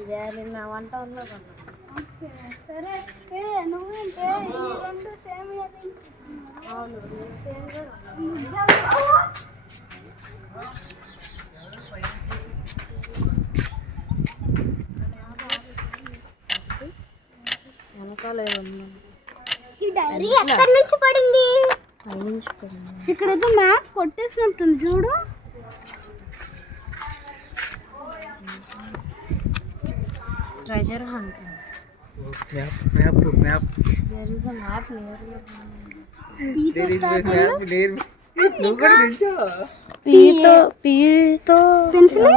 ఇదే నిన్న వంట ఉందో సరే నువ్వేంటే ఈ రెండు సేమ్ అవును వెనకాల ఈ డైరీ ఎక్కడి నుంచి పడింది? ఇక్కడ ఏదో మ్యాప్ కొట్టేసినట్టుంది చూడు. Treasure hunt. Map. There is a map near your P pencil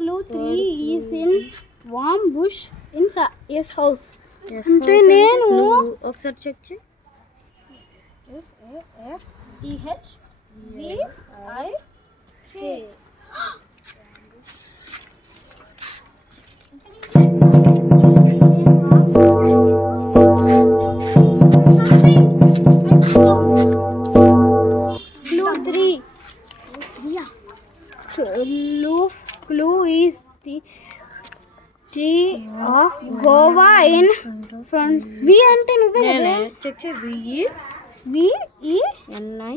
Clue 3 is in warm bush in his house. అంటే నేను ఒకసారి చెక్ చేయి. SAFTHVIK. Clue 3. Clue is the tree of Goa in front. V అంటే నువ్వే కదా. Check చేయి. VENI.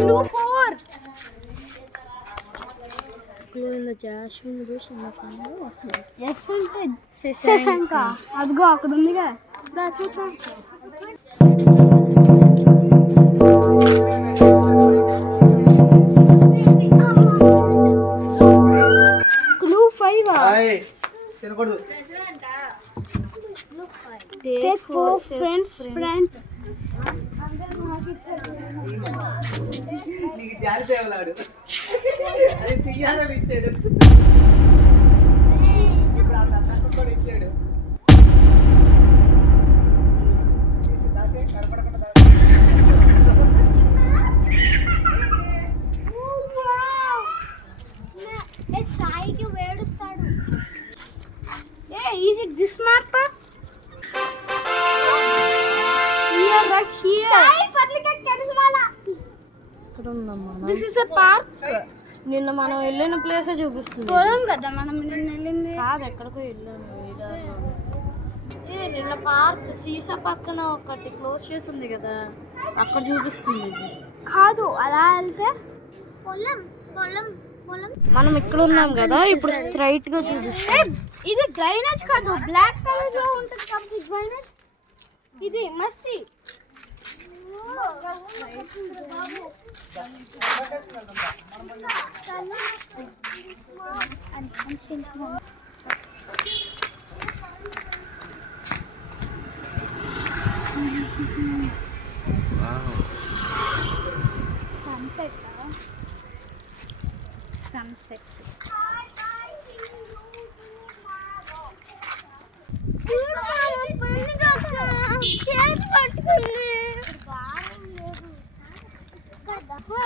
Clue 4. Clue in the jasmine bush in the front. Yes అంటే శశాంక. అదిగో అక్కడ ఉందిగా. దా చూడు. Clue 5. Take 4 friends. Is it this map? Here, right here. This is a park. నిన్న మనం వెళ్ళిన ప్లేసే చూపిస్తుంది. పోదాం కదా మనం నిన్న వెళ్ళింది. కాదు ఎక్కడికో వెళ్ళాము. నిన్న పార్క్ సీసా పక్కన ఒకటి క్లోజ్ చేసి ఉంది కదా, అక్కడ చూపిస్తుంది. కాదు అలా వెళ్తే మనం ఇక్కడ ఉన్నాం కదా, ఇప్పుడు స్ట్రైట్ గా చూపిస్తాం. ఇది డ్రైనేజ్ కాదు, బ్లాక్ కలర్ లో ఉంటుంది కాబట్టి డ్రైనేజ్. ఇది మస్సి. Sunset.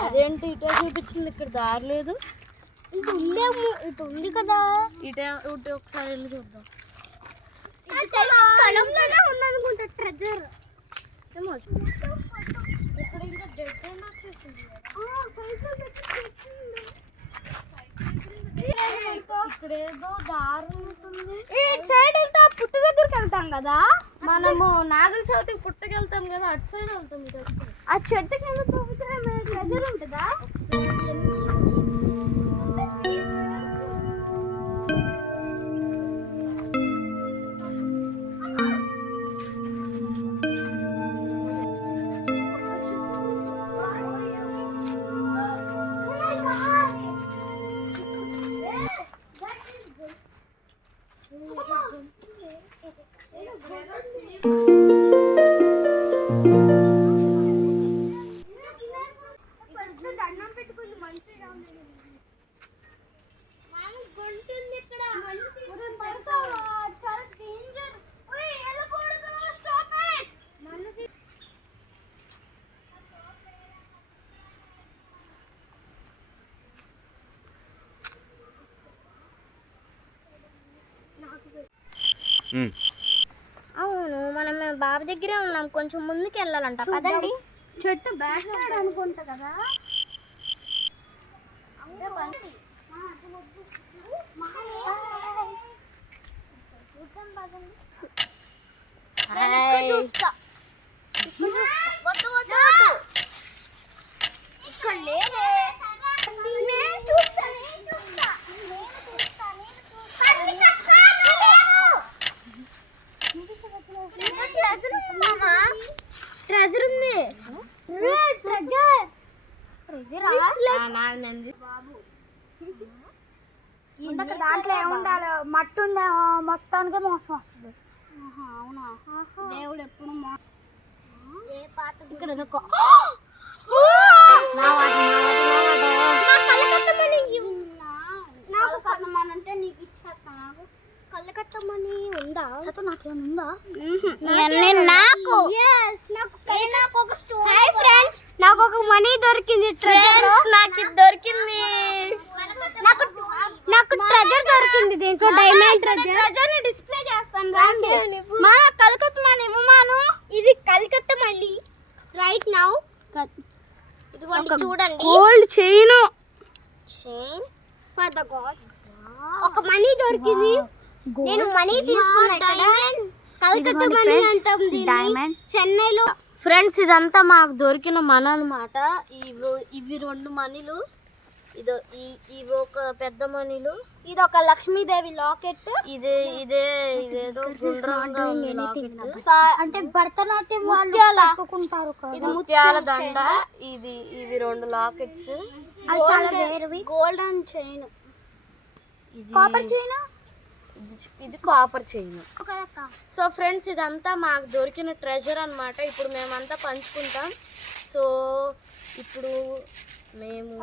అదేంటి ఇటే చూపించింది, ఇక్కడ దారి లేదు. ఇటు ఉంది కదా, ఇటే ఒకసారి వెళ్ళి చూద్దాం. స్థలంలోనే ఉందనుకుంటా ట్రెజర్. ఇప్పుడు ఇంకా డెడ్ ఎండ్ వచ్చేసింది. ఇక్కడ ఏదో దారి ఉంటుంది. ఈ సైడ్ వెళ్తే పుట్టు దగ్గరికి వెళ్తాం కదా, మనము నాగల చవితికి పుట్టకెళ్తాం కదా, అటు సైడ్ వెళ్తాం. ఆ చెట్టు కింద తవ్వితే ట్రెజర్ ఉంటుందా? అవును, మనం బాబు దగ్గరే ఉన్నాం, కొంచెం ముందుకు వెళ్ళాలంట. పదండి. చెట్టు బ్యాక్ సైడ్ అనుకుంటా కదా. ఇక్కడ లేదే. ట్రెజర్ ఉంది. దాంట్లో ఏముండాలి, మట్టి ఉండే మొత్తానికి మోసం వస్తుంది. అవునా, దేవుడు ఎప్పుడు ఇక్కడ నాకు కట్టమనంటే నీకు ఇచ్చేస్తాను. కళ్ళ కట్టమని ఉందా? నాకేముందా? నాకు ఒక మనీ దొరికింది. నాకు దొరికింది. నాకు ట్రెజర్ దొరికింది. దీంట్లో డైమండ్ ట్రెజర్ డిస్ప్లే చేస్తాను. రండి. మా కలకత్తా మనీ ఇవ్వమాను. ఇది కలకత్తా మళ్ళీ రైట్ నౌ. ఇదిగోండి చూడండి. Gold chain for the God. ఒక మనీ దొరికింది. నేను మనీ తీసుకున్నా. కలకత్తా మనీ అంటాం దీన్ని చెన్నైలో. ఫ్రెండ్స్ ఇదంతా మాకు దొరికిన మన అనమాట. ఇవి 2 మనీలు, ఇవి ఒక పెద్ద మనీలు, ఇది ఒక లక్ష్మీదేవి లాకెట్. ఇదేదో గుండ్రంగా ఉంది లాకెట్. అంటే భరతనాట్యం వాళ్ళు కట్టుకుంటారు కదా. ఇది ముత్యాల దండ. ఇవి 2 lockets. Golden chain. Copper chain. ఇది కాపర్ చైన్. సో ఫ్రెండ్స్ ఇదంతా మాకు దొరికిన ట్రెజర్ అన్నమాట. ఇప్పుడు మేమంతా పంచుకుంటాం. సో ఇప్పుడు మేము